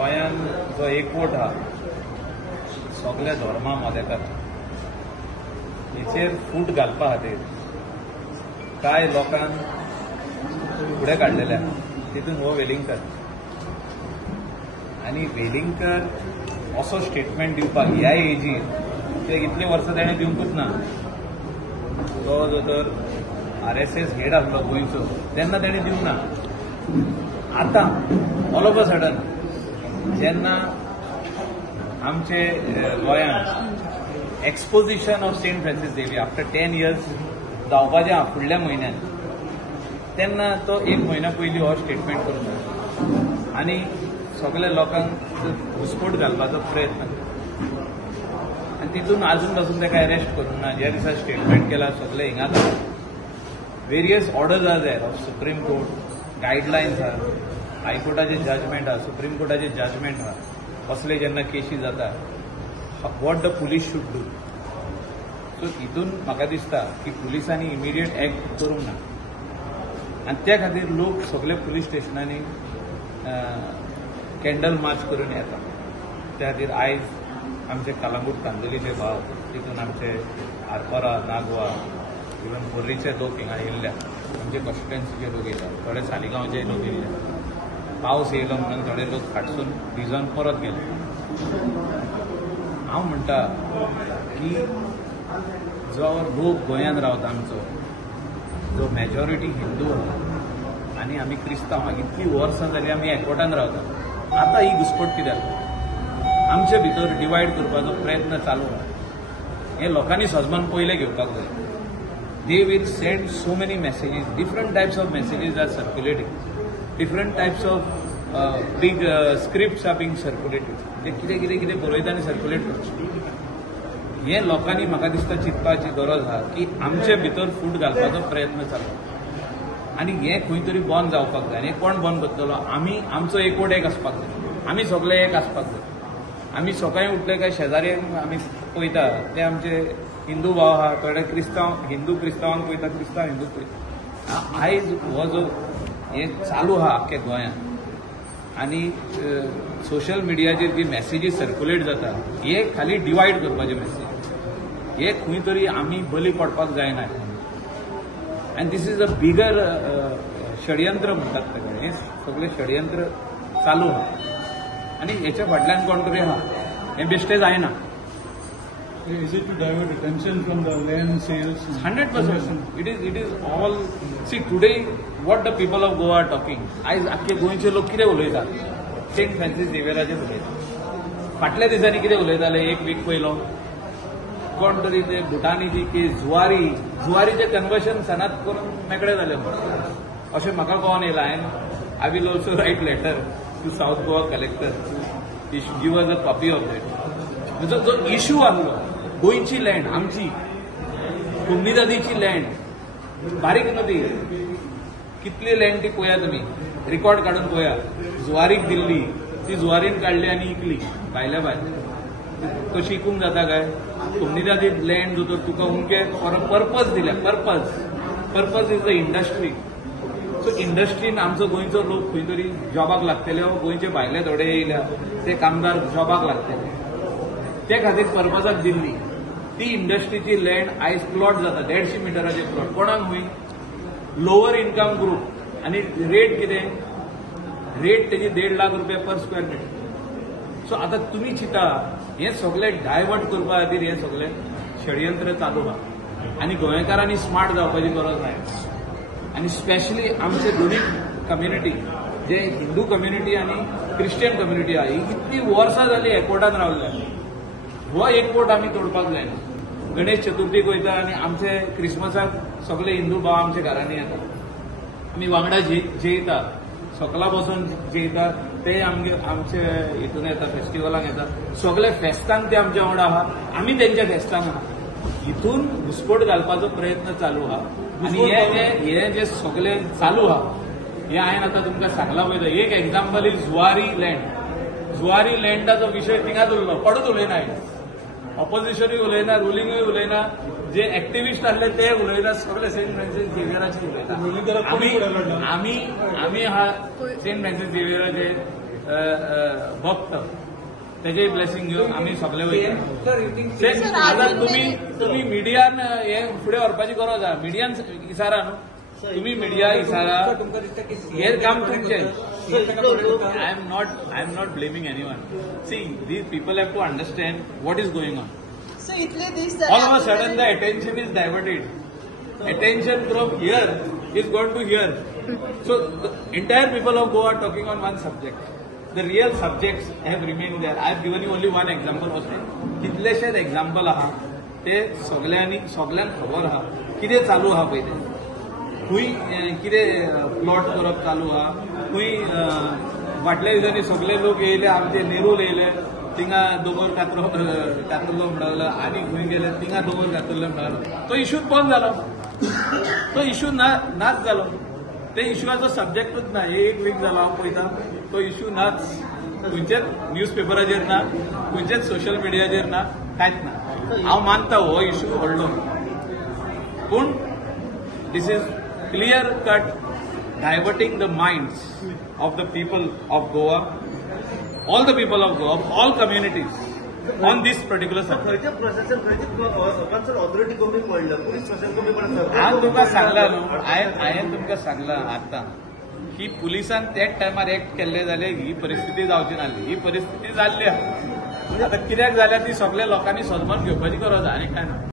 गोंयान जो एकवट हा सगळ्या धर्मा मदेकार हेचेर फूट घालपा खातीर कांय लोकांक फुडें काडलेले तितून हो वेलिंगकर आनी वेलिंगकर असो स्टेटमेंट दिवपाक ह्या एजीर ते इतले वर्सां ताणें दिवंकूच ना. तो जो तर RSS हेड आसलो गोंयचो तेन्ना ताणें दिवंक ना. आतां ऑल ऑफ अ सडन जेन्ना आमचे गोंयांत exposition of Saint Francis Xavier after 10 years जावपाचें आहा फुडल्या म्हयन्यान तेन्ना तो एक म्हयन्या पयलीं हो स्टेटमेंट करून आनी सगळ्या लोकांक घुसमट घालपाचो प्रयत्न आनी तितून आजून पासून ताका अरेस्ट करूंक ना. ज्या दिसा स्टेटमेंट केला सगळे हिंगात various orders are there of Supreme Court guidelines आहा हायकोर्टाचे जजमेंट आहा सुप्रीम कोर्टाचे जजमेंट आहा असले जेन्ना केसी जाता what the police should do. So हितून म्हाका दिसता की पुलिसांनी इमिडिएट एक्ट करूंक ना आनी त्या खातीर लोक सगळे पुलीस स्टेशनांनी कॅन्डल मार्च करून येता. त्या खातीर आयज आमचे कलंगूट कांदोलीचे भाव तितून आमचे आरपोरा नागवा इवन पर्रीचे लोक हिंगा येयल्ल्या आमचे कॉन्स्टिट्युएन्सीचे लोक येयल्या थोडे सालिगांवचे लोक येयल्या. पावस येयलो म्हणून थोडे लोक फाटसून भिजोन परत गेले. हांव म्हणटा की जो लोक गोंयांत रावता आमचो जो मेजॉरिटी हिंदू आहा आनी आमी क्रिस्तांव आहा इतली वर्सां जालीं आमी एकवटान रावता आतां ही घुसपट कित्याक आमचे भितर डिवायड करपाचो प्रयत्न चालू आहा. हे लोकांनी सजमान पयलें घेवपाक जाय. They will send so many messages different types of messages are circulating different types of big scripts are being circulated. ते कितें कितें कितें बरयता आनी सर्क्युलेट करता. हे लोकांनी म्हाका दिसता चिंतपाची गरज आहा की आमचे भितर फूट घालपाचो प्रयत्न चालू आनी हें खंय तरी बंद जावपाक जाय. आनी कोण बंद करतलो? आमी आमचो एकवट एक आसपाक जाय. आमी सगळे एक आसपाक जाय. आमी सकाळीं उठले काय शेजाऱ्यांक आमी पळयता ते आमचे हिंदू भाव आहा थोडे क्रिस्तांव हिंदू क्रिस्तांवांक पळयता क्रिस्तांव हिंदू पळयता. आयज हो जो हें चालू आहा आख्ख्या गोंयांत आनी सोशल मिडियाचेर जी मेसेजीस सर्क्युलेट जाता हे खाली डिवायड करपाचे मेसेज हे खंय तरी आमी बली पडपाक जायना. आनी दीस इज अ बिगर षडयंत्र म्हणटात ताका. हें सगळें षडयंत्र चालू आहा आनी हेच्या फाटल्यान कोण तरी आहा. हें बेश्टें जायना. Is it to divert attention from the land sales? 100%. It is all. See today, what the people of Goa are talking. आयज आख्खे गोंयचे लोक कितें उलयतात? सेंट फ्रांसीस झेवियराचेर उलयतात. फाटल्या दिसांनी कितें उलयताले एक वीक पयलो कोण तरी ते भुटानीची की जुवारीचे कन्वर्शन सनात करून मेकळे जाले अशें म्हाका कळोन येयला. I will also write letter to South Goa collector to give us a copy of that. जो इश्यू आसलो गोंयची लँड आमची कुंभिदादीची लँड बारीक नदी कितली लँड ती पळया तुमी रिकॉर्ड काढून पळया. जुवारीक दिल्ली ती जुवारीन काडली आनी इकली भायल्या भायर. कशी इकूंक जाता काय? कुंभिदादी लँड जो तर तुका उमके पर्पज दिल्या. Purpose is the industry. So इंडस्ट्रीन आमचो गोंयचो लोक खंय तरी जॉबाक लागतले गोंयचे भायले थोडे येयल्या ते कामदार जॉबाक लागतले ते खातीर पर्पजाक दिल्ली. ती इंडस्ट्रीची लँड आयज प्लॉट जाता 150 मिटराचे प्लॉट कोणाक हूंय लोवर इन्कम ग्रुप आनी रेट कितें रेट तेजी 1.5 लाख रुपया पर स्क्वेअर मीटर. सो आतां तुमी चिंता हें सगळें डायवर्ट करपा खातीर हें सगळें षडयंत्र चालू आहा आनी गोंयकारांनी स्मार्ट जावपाची गरज नाय. आनी स्पेशली आमचे दोनूय कम्युनिटी जे हिंदू कम्युनिटी आनी क्रिश्चियन कम्युनिटी आहा ही कितली वर्सां जालीं एकवटान रावल्या. हो एकवट आमी तोडपाक जायना. गणेश चतुर्थीक वयता आनी आमचे क्रिसमसाक सगळे हिंदू भाव आमच्या घरांनी येता. आमी वांगडा जेयता सकला बसून जेयता ते आमचे हितून येता फेस्टिवलाक येता. सगळे फेस्तांक ते आमच्या वांगडा आहा आमी तेंच्या फेस्तांक आहा. हितून घुसपट घालपाचो प्रयत्न चालू आहा आनी हे जे सगळे चालू आहा हे हांवें आतां तुमकां सांगला पळय. एक example is Zuari land. Zuari लँडाचो विशय थिंगाच उरलो कोणूच उलयना. ऑपोजिशनूय उलयना रुलींगूय उलयना जे एक्टिविस्ट आसले ते उलयना सगळे सेंट फ्रांसीस झेवियराचे उलयता. आमी हा सेंट फ्रांसीस झेवियराचे भक्त तेजेय ब्लेसिंग घेवन आमी सगळे वयता. Sir, आता आज तुम्ही मिडियान हे फुडें व्हरपाची गरज आहा. मिडियान इसारा न्हू, तुम्ही मिडिया इसारा, हे काम तुमचें. I am not blaming anyone. See, these people have to understand what is going on. So इतले दीस All of a sudden the attention is diverted. Attention from here is gone to here. So the entire people of Goa are talking on one subject. The real subjects have remained there. I have given you only one example was कितलेशेच example आहा ते सगळ्यांक खबर आहा कितें चालू आहा पळय तें. खूंय कितें प्लॉट करप चालू आहा, खूंय फाटल्या दिसांनी सगळे लोक येयले, आमचे नेरूल येयले, थिंगा दोंगर कातरलो म्हणटालो, आनी खंय गेले थिंगा दोंगर कातरले म्हणटालो. तो इशूच बंद जालो, तो इशू नाच जालो. ते इशूआचो सब्जेक्टूच ना. एक वीक जालो हांव पळयता, तो इशू नाच. खंयचेच न्यूज पेपराचेर ना, खंयचेच सोशल मिडियाचेर ना, कांयच ना. हांव मानता हो इशू व्हडलो, पूण this is clear cut diverting the minds of the people of Goa, all the people of Goa, all communities on this particular subject. प्रशासन ऑथॉरिटी कमी पडलं, पोलीस प्रशासन कमी पडलं. हांव तुमकां सांगला न्हू, हांवें तुमकां सांगला आतां की पुलिसान त्याच टायमार एक्ट केल्ले जाल्यार ही परिस्थिती जावची नासली. ही परिस्थिती जाल्ली आहा. आतां कित्याक जाल्यार ती सगळ्या लोकांनी समजून घेवपाची गरज आहा, आनी काय ना.